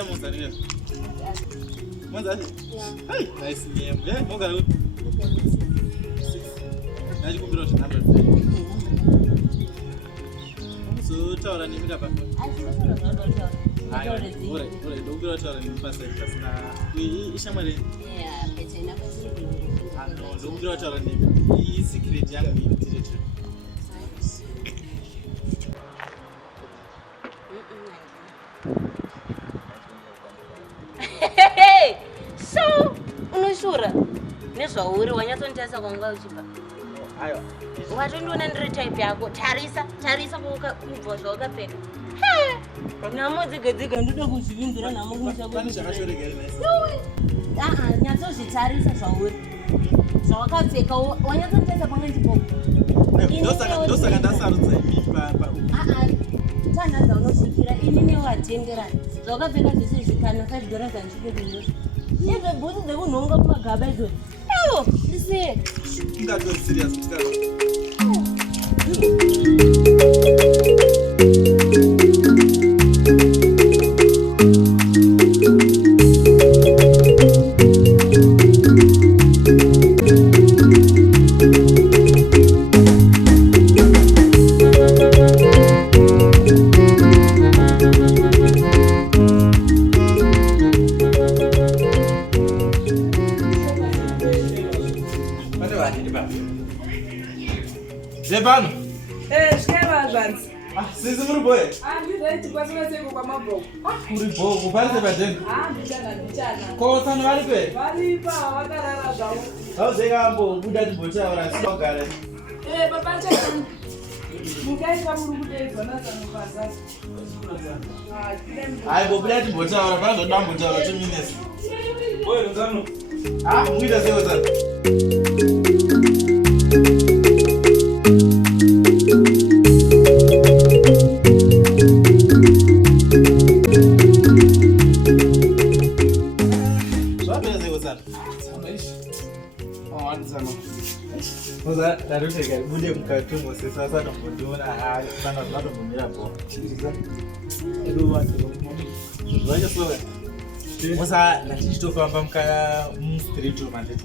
time was that? What's that? Yeah. Hey, nice name. Yeah, okay. Now you go to number 5. So, tell me about it. I don't go to the person. We somebody. Yeah, it's enough. I don't go to the secret young people. Hey, so unosura nezvauri wanyatsonitasa kwanga uchipa Aiwa watondiona ndiri type yako tarisa kubva zvawakapfeka nhamo dzega ndoda kuzvivindura nhamo nyatsozvitarisa zvauri zvawakapfeka wanyatsonitasa kwanga ndipopo ndosaka ndasarudza tanhadza unosvikira ini newatenderani zvawakapfeka zvese zvikana $5 andikupindura nezvebhuti dzekunhonga kumagaba izvozvo ewo ndise ingatori serious Zebano. Shkema advance. Sisi muri boy. Ndizenti kwasina seko kwa maboko. Muri boy, parece badeni. Ndichana. Ko tsano vari pe? Vari pa wakarara zvawo. Hauzekambo buda tibocha ora sigara. Baba chana. Mukaita muri kudedzwa natsano pazasi. Hayi bobuda tibocha ora pano ndambocha ora 2 minutes. Boy nzano. Muita seko tsano. Oza tarusheka bude mukatumo sesa ndombona sana ndombonira bo chiriza edo wantu waje sowe oza natitofamba mukaya street mandeti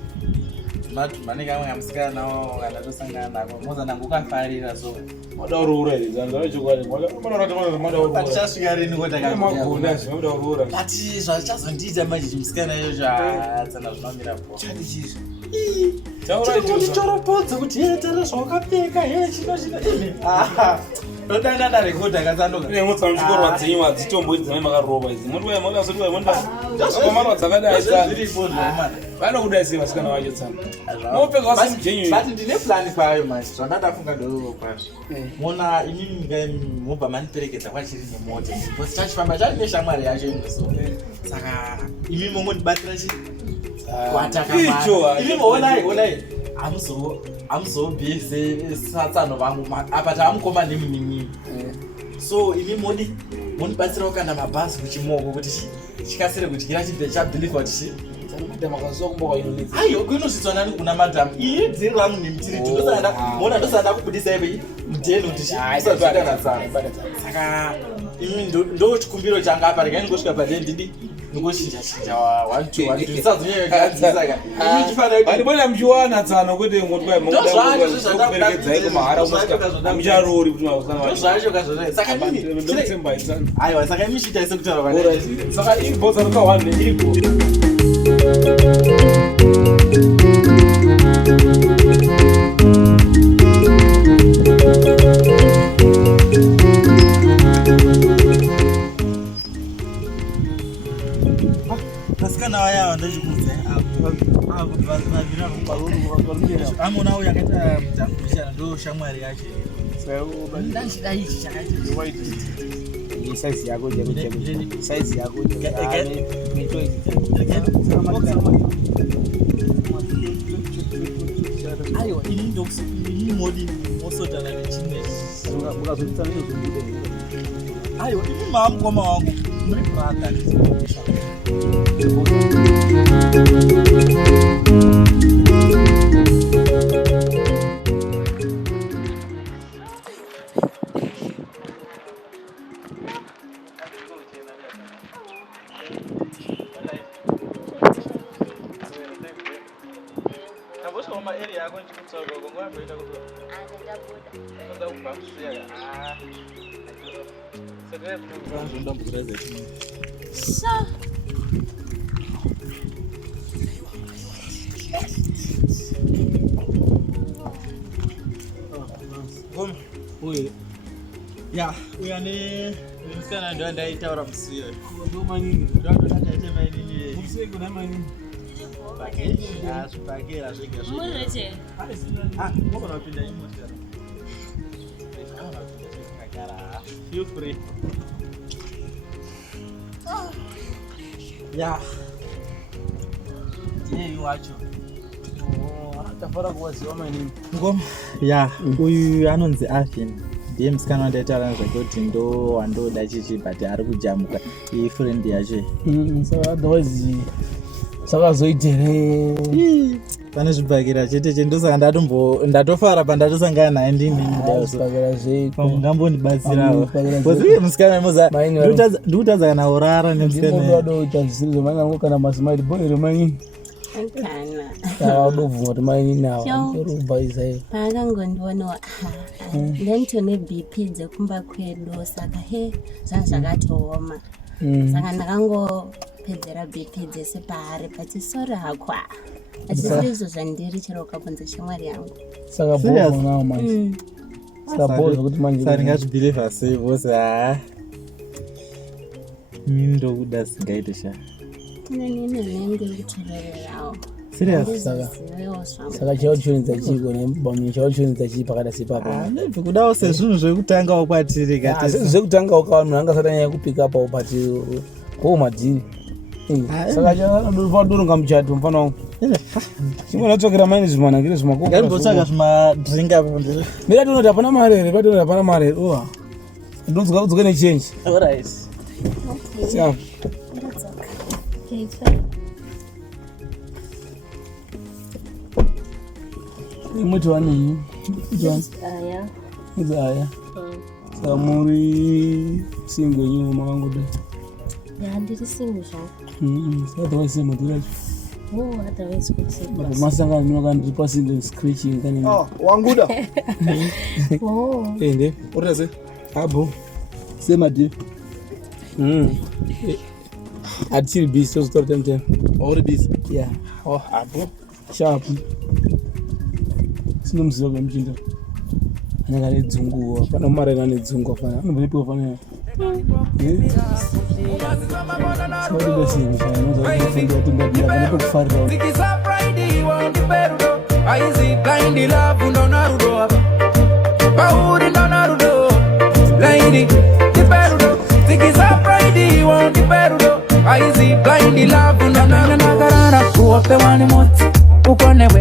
matu manenge amwe amusikana nawo kana tosangana nako moza nangokafarira so moda urura iri zanza wechokwadi moda urura achasvika rini kotaka magona zvinoda urura ati zvachazondiita manje chimusikana iyo zvatsana zvinomira bo chati chizvo Choropodzo kuti yetara zvawakapfeka chino imi. Ndodanga ndarekodha kasandoka. Ne mutsa mchikorwa dzimwa dzitombo idzi makaroba idzi. Mutwe mona sotwa monda. Ndazvomara dzakadai sana. Vano kudaisi vasikana vacho tsana. Mopeka wasi mjenyu. But ndine plan kwayo manje. Zvandadafunga ndoro kwazvo. Mona inini ngai mobva maniperekedza kwachiri nemota. Because chachifamba chari neshamwari yacho indoso. Saka imi mongondibatsira chi onai amuzobhise satsano vangu apa taamukomba neminini so imi monibatsirawo kana mabhazi kuchimoko kuti chikasire kutyira chibve chabhilifwa kuti aiyo kuinozvitswa nani kuna madhamu iyi dziri rangu nemutiriti ndosanda kubudisa ive mudhenu kuti usazvikanatsana saka imi ndo chikumbiro changa apa regai ngosvika padendidi ngoshinja wandiboda mchiwana tsano kuti ngotwa mokuberekedzai kumahara mucharori kuti aiwa saka imishita sekutaura saka ibhodza rokahwane iripo Pasikana waya ndachikuze amona uya akaita mutambishana ndo shamwari yacho ndachida ichi chakaita size yako size yako aiwa ini ndokusi ini modi mosotana nechine mukazotitsa nezvombude aiwa ini maamukoma wangu muri brother koma area yako nchikutsauka kongoa kuita kuto. Nda kubamsiya. Sekre kubantu ndombukureze chini. Sa. Uye. Ya, uyane msana ndo ndaitaura musiyo. Ndo manini. Ndo ndataite mainini. Musiyo na manini. Zvipakira zvega zvega. Mureche. Moko napinda imotera. Feel free. Yeah. Yeye wacho. Tafara kuwaziwa manini. Ngoma. Yeah, uyu anonzi Afin. Ndiye musikana wandaitaura nezvekuti ndo wandoda chichi but ari kujamuka. Iyi friend yacho. So otherwise sakazoitere. Pane zvibhakira chete chendosaka ndatofara pandatosangana naye ndini zvibhakira zveko. Ungambondibatsirawo. Kozi musikana muza. Ndikutadza kana urara nemusikana. Ndodoita zvisizvo manyango kana masimaiti boy remani. Kana. Tawadobvuma kuti maini nawo. Ndorubva izai. Pakangondiona ndentone BP dzekumba kwedu saka zvakatooma. Saka ndakangopedzera BP dzese paari patisori hakwa. Achisirizvo zvandiri chero ukabvunza shamwari yangu. Saka bozo nawo manje. Saka bozo kuti manje. Saka ndingazvibhiliva sei vose ndokuda singaite sha. Nenge kutorererawo. Serious? Saka chauchonedza chiko nebamwe chauchonedza chi pakada sipapa. Kudawo sezvinhu zvekutangawo kwatiri kati. Zvekutanga ukawa munhu angasatanya kupika pa upati ko madini. Saka chadoro ngamuchato mfana wangu. Chimwe natsokera maini zvimana ngire zvimakoko. Ngaribotsaka zvimadringa pondiri. Mira tono hapana mare here, tono hapana mare. Oh. Ndonzwa kudzoka ne change. All right. Yeah. Okay, fine. Mutu wani? Aya. Aya. Samuri single nyu makangoda. Ya ndiri single zvangu. Saka wasema tira. Otherwise kuti masanga nokandi pasinde scratching kanini. Wanguda. Ende. Ureze. Abo. Sema di. Atiri busy so start them. Or busy. Yeah. Abo. Sharp. Sinomziva kwemchinda. Anyanga nedzungu. Pana mare nane dzungu fana. Anobepo fana.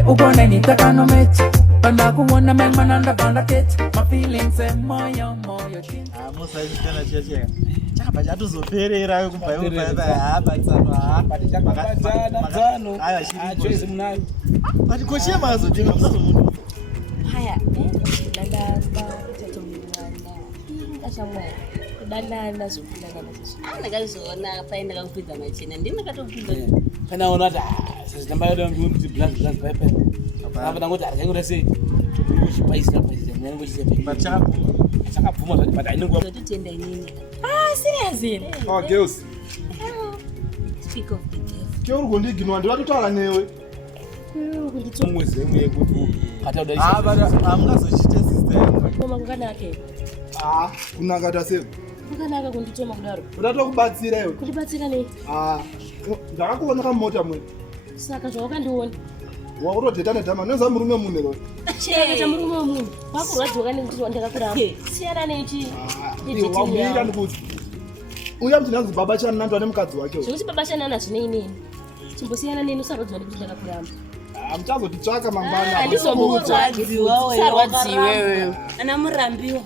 Ukone nitakanomechi panda kuona memana banda kechi my feelings moyo musaizikana cheche chakabva chatozoperera kubva Tsano achoisi munani but koshia mazodinga musazomuntu haya dada ndashamwe dada zvokudanana ndakazoona paini ndakakupidza machena ndini ndakatopidza kana ona kuti sezitamba ndi black pipe apa ndangoti arikangorese kuchipaisa mwana kuchisepa chakabvuma zvati but ainenge totenda inini serious girls speak of the devil ke uri kundiginwa ndivatotaura newe mwezi yemwe yekuti kataуда amungazochite system koma kukanake kunakata sei kukanaka kunditoma kudaro ndatokubatsira iwe kundibatsira nei ndakakuona kamota mwe saka zvawakandiona wakutodheta nedhama noza murume munhu ro cheka murume munhu wakurwadziwa kane kuti ndakakuramba siyana nechi wamira ndikuti uya mtinanzi baba chanantu ane mukadzi wake zvekuti baba chanana zvine inini chimbosiyana neni usarwadziwa nekuti ndakakuramba muchazotitsvaka mangwana andizombokutsvagiwewe ana murambiwa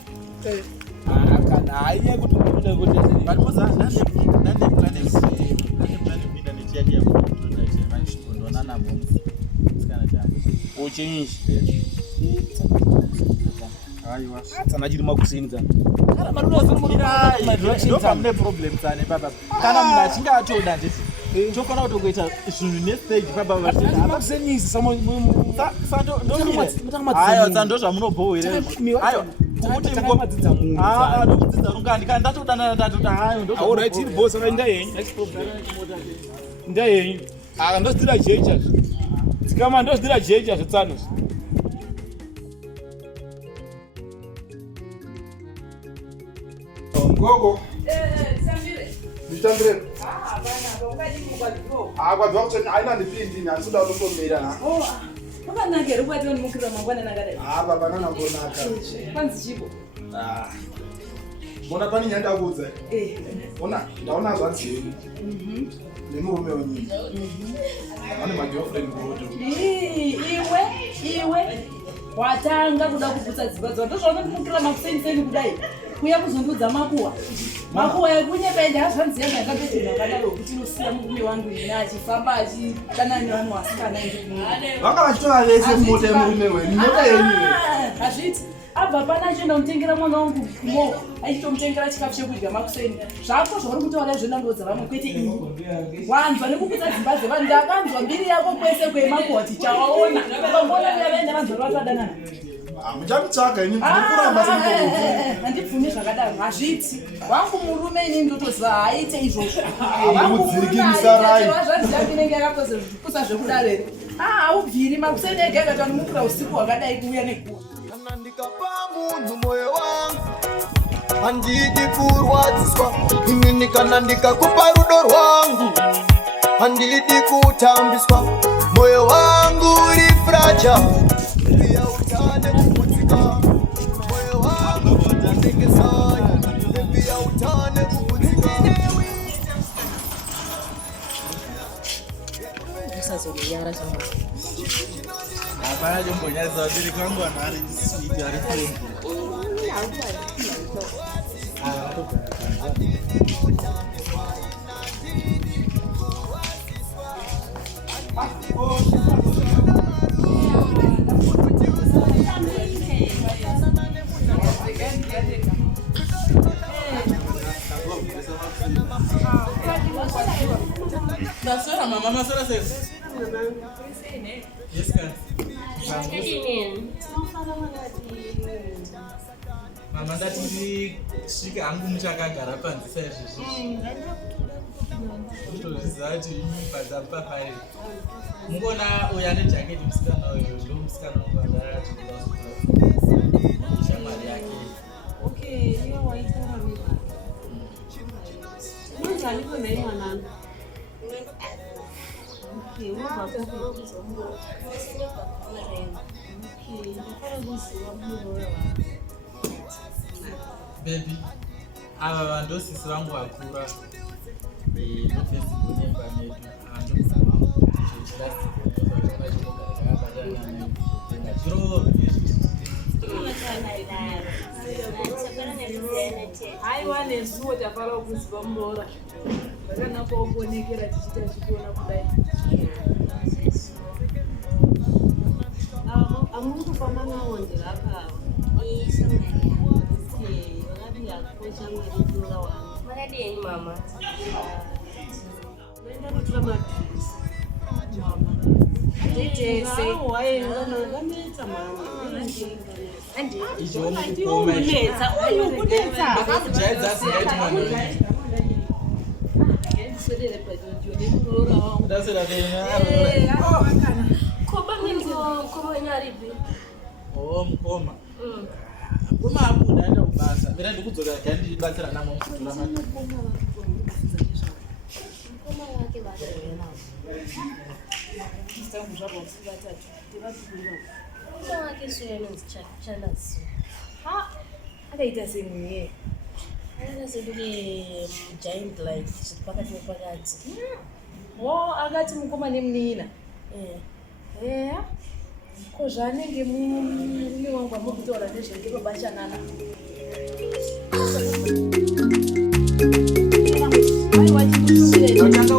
kana aiye kuti unoda kuti Tsana chiri makusini tsana. Kana munhu achinge atoda nditi Chofana kutokuita zvinhu nestage pababa Makusenisa ayo tsando zvamunobhohwire ayo ndokudzidza rungani kana ndatodanana ndatoti hayo alright iri boss akaenda yenyu nda yenyu ndozidira jecha tikama ndozidira jecha zvetsano Gogo. Samire. Nditambire. Bana, ukadi mukwadro. Kwadva kuti aina ndipindi ni asida unomira na. Baba nagere kwati oni mukira mangwana nakadai. Baba nana bonaka. Kwanzi chipo. Bona pani nyanda kudza. Ona, ndaona zvanzi. Nemurume wenyu. Ane my girlfriend kurodo. Iwe. Watanga kuda kuputsa dzibadzwa. Ndozvaona mukira makuseni kudai. Kuya kuzondudza makuwa ekunyependa hazvanziya zvakapeti zvakadaro kuti inosiya murume wangu ine achifamba achidanani vanhu vasikana Vanga vachitora vese mumota yemurume wenyu. Mota yenyu. hazviti abva pana achienda kumutengera mwana wangu kumoko achitomutengera chikafu chekudya makuseni zvako zvauri kutaura izvonangodza vamwe kwete ini wanzwa nekuputsa dzimba dzevanhu ndakanzwa mbiri yako kwese kwemakuwa tichawaona vangona uya vaenda vanhu vari vatadanana Muchamutsvaga inyi ndikuramba semukoko. handibvumi zvakadaro hazviti wangu murume ini ndotoziva haaite izvozvo Mudzirikisarai. inenge yakaputsa zvekudaro here haubviri makuseni ega akati vanomukira usiku hwakadai kuuya nekuwa kana ndikapa munhu moyo wangu handidi kurwadziswa imini kana ndikakupa rudo rwangu handidi kutambiswa moyo wangu uri fragile pia utane kuputika moyo wangu utengesanya pia utane kuputika usazoriyara zvangu hapana chombonyadzisa wadiri kwangu vanhu ari switi ari friendly Nasora mama masora sex. Yes kan. Mama ndati svika hangu muchakagara panze saizvozvo. Ndozviziva kuti imba papai. Mungona uya nejaketi musikana uyo ndo musikana wangandara shamwari yake. Okay, iwe waitaura mimi. Munjani kuna iwe mwanangu? Okay, unobva kupi? Okay, ndakara kuziva muroyo. Baby, ava vandosisi vangu vakura nofacebook nemba medu haiwa nesuwo tafara kuziva muroora zvakanaka kuonekera tichiita chichiona kudai amuri kufamba nawo ndirapa vakati yakosha mwari dora wangu Makadini mama? uenda kutora mapirisi mama Nditese. waenganeta mama Kunetsa, uyu kunetsa. akamujaidza asingaiti mwana wedu ndiswedere pajojo nekuroora wangu ndasera Koba mko nyaribi. mukoma mukoma abuda aenda kubasa mira ndikudzoka gani ndibatsira namwe mukutora mati Mkoma wake vatorena. tangu zvabva kusi vatatu tivatukura Mkoma wake soyeno chandasi. akaita semwe Akasekunge giant life pakati nepakati. akati mukoma nemunina eya ko zvanenge murume wangu amukutaura nezvake babachanana watanga